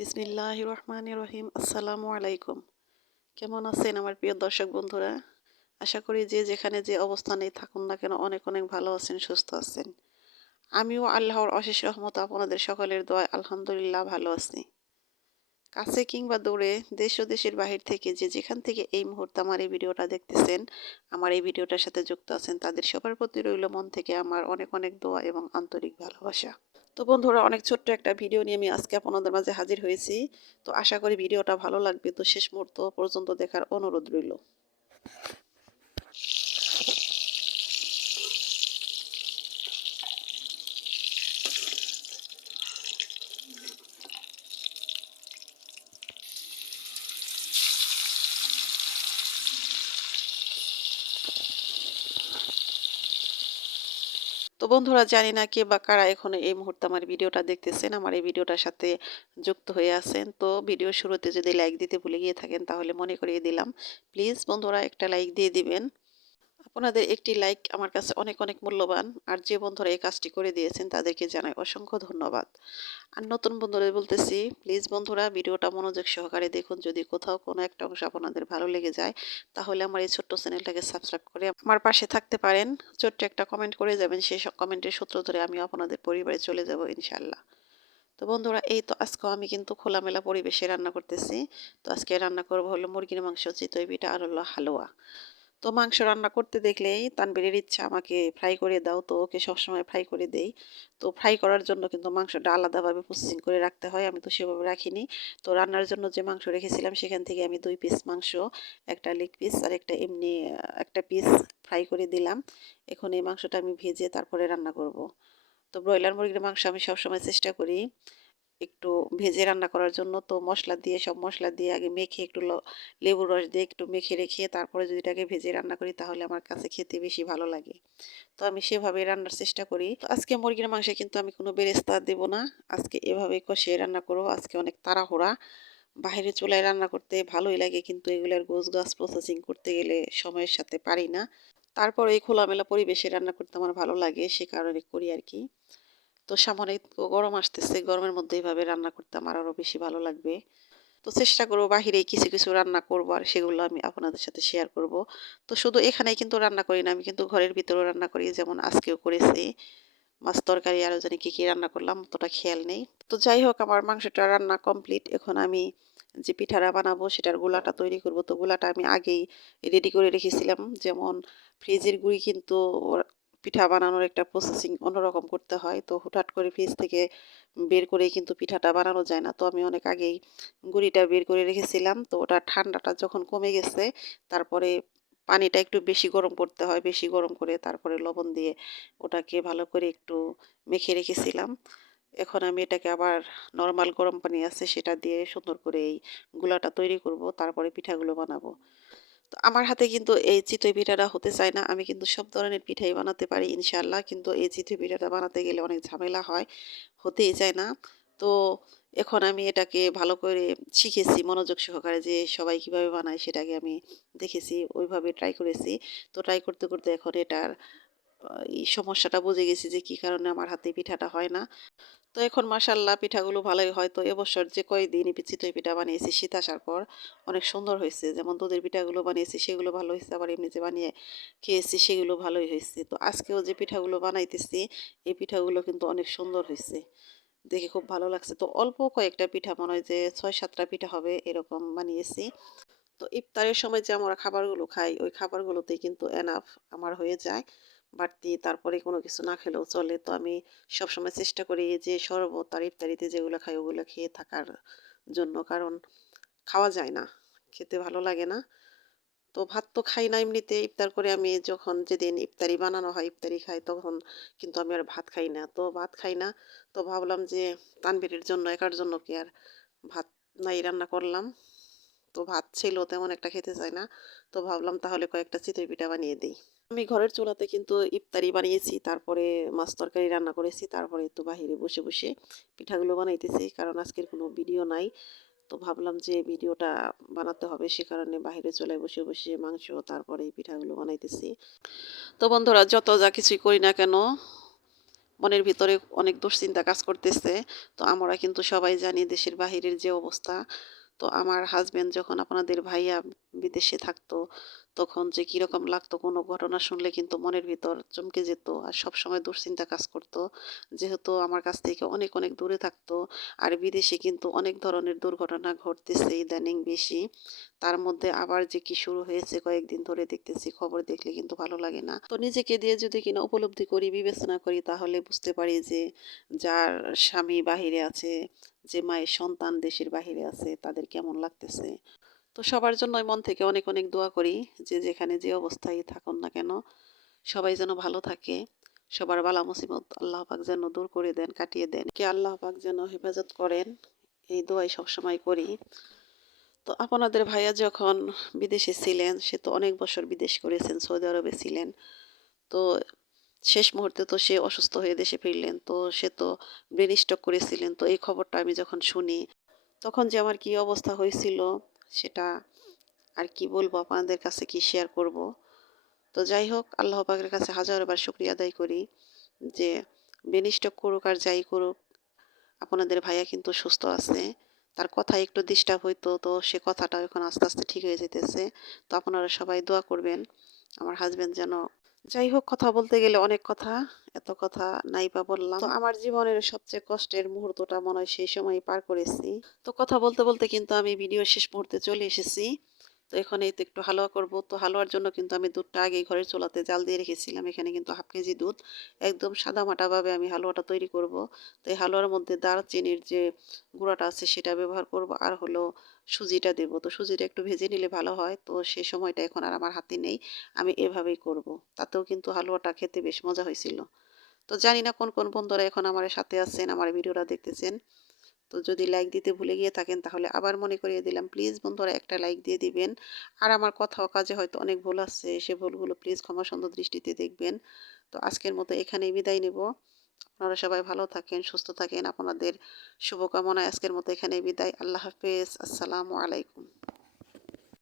বিসমিল্লাহির রহমানির রহিম। আসসালামু আলাইকুম। কেমন আছেন আমার প্রিয় দর্শক বন্ধুরা? আশা করি যে যেখানে যে অবস্থানেই থাকুন না কেন অনেক অনেক ভালো আছেন, সুস্থ আছেন। আমিও আল্লাহর অশেষ রহমতে আপনাদের সকলের দোয়ায় আলহামদুলিল্লাহ ভালো আছি। কাছে কিংবা দূরে, দেশ ও দেশের বাহির থেকে যে যেখান থেকে এই মুহূর্তে আমার এই ভিডিওটা দেখতেছেন, আমার এই ভিডিওটার সাথে যুক্ত আছেন, তাদের সবার প্রতি রইল মন থেকে আমার অনেক অনেক দোয়া এবং আন্তরিক ভালোবাসা। তো বন্ধুরা, অনেক ছোট্ট একটা ভিডিও নিয়ে আমি আজকে আপনাদের মাঝে হাজির হয়েছি। তো আশা করি ভিডিওটা ভালো লাগবে, তো শেষ মুহূর্ত পর্যন্ত দেখার অনুরোধ রইল। তো বন্ধুরা, জানি না কে বা কারা এখন এই মুহূর্তে আমার ভিডিওটা দেখতেছেন, আমার এই ভিডিওটার সাথে যুক্ত হয়ে আছেন। তো ভিডিও শুরুতে যদি লাইক দিতে ভুলে গিয়ে থাকেন তাহলে মনে করিয়ে দিলাম, প্লিজ বন্ধুরা একটা লাইক দিয়ে দিবেন। আপনাদের একটি লাইক আমার কাছে অনেক অনেক মূল্যবান। আর যে বন্ধুরা এই কাজটি করে দিয়েছেন তাদেরকে জানাই অসংখ্য ধন্যবাদ। আর নতুন বন্ধুদের বলতেছি, প্লিজ বন্ধুরা ভিডিওটা মনোযোগ সহকারে দেখুন। যদি কোথাও কোনো একটা অংশ আপনাদের ভালো লেগে যায় তাহলে আমার এই ছোট্ট চ্যানেলটাকে সাবস্ক্রাইব করে আমার পাশে থাকতে পারেন। ছোট্ট একটা কমেন্ট করে যাবেন, সেই সব কমেন্টের সূত্র ধরে আমি আপনাদের পরিবারে চলে যাব ইনশাল্লাহ। তো বন্ধুরা, এই তো আজকেও আমি কিন্তু খোলামেলা পরিবেশে রান্না করতেছি। তো আজকে রান্না করবো হলো মুরগির মাংস, চিতই পিঠা আর হলো হালুয়া। তো মাংস রান্না করতে দেখলেই তানবীরের ইচ্ছা আমাকে ফ্রাই করে দাও, তো ওকে সবসময় ফ্রাই করে দেই। তো ফ্রাই করার জন্য কিন্তু মাংসটা আলাদাভাবে প্রসেসিং করে রাখতে হয়, আমি তো সেভাবে রাখিনি। তো রান্নার জন্য যে মাংস রেখেছিলাম সেখান থেকে আমি 2 পিস মাংস, একটা লেগ পিস আর একটা এমনি একটা পিস ফ্রাই করে দিলাম। এখন এই মাংসটা আমি ভেজে তারপরে রান্না করব। তো ব্রয়লার মুরগির মাংস আমি সবসময় চেষ্টা করি একটু ভেজে রান্না করার জন্য। তো মশলা দিয়ে, সব মশলা দিয়ে আগে মেখে একটু লেবুর রস দিয়ে একটু মেখে রেখে তারপরে যদি এটাকে ভেজে রান্না করি তাহলে আমার কাছে খেতে বেশি ভালো লাগে। তো আমি সেভাবে রান্নার চেষ্টা করি। তো আজকে মুরগির মাংসে কিন্তু আমি কোনো বেরেস্তা দেব না, আজকে এভাবে কষিয়ে রান্না করবো। আজকে অনেক তাড়াহুড়া, বাইরে চুলায় রান্না করতে ভালোই লাগে কিন্তু এগুলোর গোছ গাছ প্রসেসিং করতে গেলে সময়ের সাথে পারি না। তারপর এই খোলামেলা পরিবেশে রান্না করতে আমার ভালো লাগে, সে কারণে করি আর কি। তো সামনে তো গরম আসতেছে, গরমের মধ্যে এইভাবে রান্না করতে আমার আরো বেশি ভালো লাগবে। তো চেষ্টা করবো বাহিরেই কিছু কিছু রান্না করবো আর সেগুলো আমি আপনাদের সাথে শেয়ার করব। তো শুধু এখানেই কিন্তু রান্না করি না, আমি কিন্তু ঘরের ভিতরেও রান্না করি, যেমন আজকেও করেছি। মাছ তরকারি আরও জানি কি কি রান্না করলাম অতটা খেয়াল নেই। তো যাই হোক, আমার মাংসটা রান্না কমপ্লিট। এখন আমি যে পিঠাটা বানাবো সেটার গোলাটা তৈরি করব। তো গোলাটা আমি আগেই রেডি করে রেখেছিলাম, যেমন ফ্রিজের গুঁড়ি কিন্তু পিঠা বানানোর একটা প্রসেসিং অন্যরকম করতে হয়। তো হুটহাট করে ফ্রিজ থেকে বের করে কিন্তু পিঠাটা বানানো যায় না। তো আমি অনেক আগেই গুঁড়িটা বের করে রেখেছিলাম। তো ওটা ঠান্ডাটা যখন কমে গেছে তারপরে পানিটা একটু বেশি গরম করতে হয়, বেশি গরম করে তারপরে লবণ দিয়ে ওটাকে ভালো করে একটু মেখে রেখেছিলাম। এখন আমি এটাকে আবার নর্মাল গরম পানি আছে সেটা দিয়ে সুন্দর করে এই গুলাটা তৈরি করব, তারপরে পিঠাগুলো বানাবো। তো আমার হাতে কিন্তু এই চিতই পিঠাটা হতে চায় না। আমি কিন্তু সব ধরনের পিঠাই বানাতে পারি ইনশাআল্লাহ, কিন্তু এই চিতই পিঠাটা বানাতে গেলে অনেক ঝামেলা হয়, হতেই চায় না। তো এখন আমি এটাকে ভালো করে শিখেছি মনোযোগ সহকারে, যে সবাই কিভাবে বানায় সেটাকে আমি দেখেছি, ওইভাবে ট্রাই করেছি। তো ট্রাই করতে করতে এখন এটার এই সমস্যাটা বুঝে গেছি যে কি কারণে আমার হাতে পিঠাটা হয় না। তো এখন মাশাআল্লাহ পিঠাগুলো ভালোই হয়। তো এবছর যে কয়দিন চিতই পিঠা বানিয়েছি শীত আসার পর, অনেক সুন্দর হয়েছে। যেমন দুধের পিঠাগুলো বানিয়েছি সেগুলো ভালো হয়েছে, আবার এমনি যে বানিয়ে খেয়েছি সেগুলো ভালোই হয়েছে। তো আজকেও যে পিঠাগুলো বানাইতেছি এই পিঠাগুলো কিন্তু অনেক সুন্দর হয়েছে, দেখে খুব ভালো লাগছে। তো অল্প কয়েকটা পিঠা, মনে হয় যে 6-7টা পিঠা হবে এরকম বানিয়েছি। তো ইফতারের সময় যে আমরা খাবারগুলো খাই ওই খাবারগুলোতেই কিন্তু এনাফ আমার হয়ে যায়। বাড়তি তারপরে কোনো কিছু না খেলেও চলে। তো আমি সবসময় চেষ্টা করি যে শরবত আর ইফতারিতে যেগুলো খাই ওগুলো খেয়ে থাকার জন্য, কারণ খাওয়া যায় না, খেতে ভালো লাগে না। তো ভাত তো খাই না এমনিতে, ইফতার করে আমি যখন যেদিন ইফতারি বানানো হয় ইফতারি খাই, তখন কিন্তু আমি আর ভাত খাই না। তো ভাত খাই না, তো ভাবলাম যে তানভীরের জন্য একার জন্য কি আর ভাত নাই রান্না করলাম। তো ভাত ছিল তেমন একটা খেতে চায় না। তো ভাবলাম তাহলে কয়েকটা চিতই পিঠা বানিয়ে দিই। আমি ঘরের চুলাতে কিন্তু ইফতারি বানিয়েছি, তারপরে মাছ তরকারি রান্না করেছি, তারপরে তো বাহিরে বসে বসে পিঠাগুলো বানাইতেছি, কারণ আজকের কোনো ভিডিও নাই। তো ভাবলাম যে ভিডিওটা বানাতে হবে, সে কারণে বাহিরে চুলায় বসে বসে মাংস তারপরে এই পিঠাগুলো বানাইতেছি। তো বন্ধুরা, যত যা কিছুই করি না কেন মনের ভিতরে অনেক দুশ্চিন্তা কাজ করতেছে। তো আমরা কিন্তু সবাই জানি দেশের বাহিরের যে অবস্থা। তো আমার হাসব্যান্ড যখন আপনাদের ভাইয়া বিদেশে থাকতো, তখন যে কিরকম লাগতো কোনো ঘটনা শুনলে কিন্তু মনের ভিতর চমকে যেত। আর সবসময় দুশ্চিন্তা কাজ করত। যেহেতু আমার কাছ থেকে অনেক, অনেক দূরে থাকতো। আর বিদেশে কিন্তু অনেক ধরনের দুর্ঘটনা ঘটতেছে ইদানিং বেশি। তার মধ্যে আবার যে কি শুরু হয়েছে কয়েকদিন ধরে দেখতেছি, খবর দেখলে কিন্তু ভালো লাগে না। তো নিজেকে দিয়ে যদি কিনা উপলব্ধি করি, বিবেচনা করি তাহলে বুঝতে পারি যে যার স্বামী বাহিরে আছে, যে মায়ের সন্তান দেশের বাহিরে আছে তাদের কেমন লাগতেছে। তো সবার জন্যই মন থেকে অনেক, অনেক দোয়া করি যে যেখানে যে অবস্থায় থাকুন না কেন সবাই যেন ভালো থাকে। সবার বালা মুসিবত আল্লাহ পাক যেন দূর করে দেন, কাটিয়ে দেন। কে আল্লাহ পাক যেন হেফাজত করেন। এই দোয়াই সবসময় করি। তো আপনাদের ভাইয়া যখন বিদেশে ছিলেন, সে তো অনেক বছর বিদেশ করেছেন, সৌদি আরবে ছিলেন। তো শেষ মুহূর্তে তো সে অসুস্থ হয়ে দেশে ফিরলেন। তো সে তো ব্রেন স্ট্রোক করেছিলেন। তো এই খবরটা আমি যখন শুনি, তখন যে আমার কি অবস্থা হয়েছিল সেটা আর কি বলবো, আপনাদের কাছে কি শেয়ার করব। তো যাই হোক, আল্লাহ পাকের কাছে হাজারবার শুকরিয়া আদায় করি যে ব্রেন স্ট্রোক করুক আর যাই করুক, আপনাদের ভাইয়া কিন্তু সুস্থ আছে। তার কথা একটু ডিস্টার্ব হইতো, তো সে কথাটা এখন আস্তে আস্তে ঠিক হয়ে যেতেছে। তো আপনারা সবাই দোয়া করবেন আমার হাজবেন্ড যেন। যাই হোক, কথা বলতে গেলে অনেক কথা, এত কথা নাই বা বললাম। তো আমার জীবনের সবচেয়ে কষ্টের মুহূর্তটা মনে হয় সেই সময় পার করেছি। তো কথা বলতে বলতে কিন্তু আমি ভিডিও শেষ মুহূর্তে চলে এসেছি। তো এখন এই তো একটু হালুয়া করব। তো হালুয়ার জন্য কিন্তু আমি দুধটা আগেই ঘরের চুলাতে জাল দিয়ে রেখেছিলাম। এখানে কিন্তু 1/2 কেজি দুধ। একদম সাদামাটাভাবে আমি হালুয়াটা তৈরি করব। তো এই হালুয়ার মধ্যে দারচিনির যে গুঁড়াটা আছে সেটা ব্যবহার করব, আর হলো সুজিটা দেব। তো সুজিটা একটু ভেজে নিলে ভালো হয়। তো সেই সময়টা এখন আর আমার হাতে নেই। আমি এভাবেই করব। তাতেও কিন্তু হালুয়াটা খেতে বেশ মজা হয়েছিল। তো জানি না কোন কোন বন্ধুরা এখন আমার সাথে আছেন, আমার ভিডিওটা দেখতেছেন। তো যদি লাইক দিতে ভুলে গিয়ে থাকেন তাহলে আবার মনে করিয়ে দিলাম, প্লিজ বন্ধুরা একটা লাইক দিয়ে দিবেন। আর আমার কথা ও কাজে হয়তো অনেক ভুল আছে, সে ভুলগুলো প্লিজ ক্ষমা সুন্দর দৃষ্টিতে দেখবেন। তো আজকের মতো এখানেই বিদায় নেব। আপনারা সবাই ভালো থাকেন, সুস্থ থাকেন। আপনাদের শুভকামনায় আজকের মতো এখানেই বিদায়। আল্লাহ হাফেজ। আসসালামু আলাইকুম।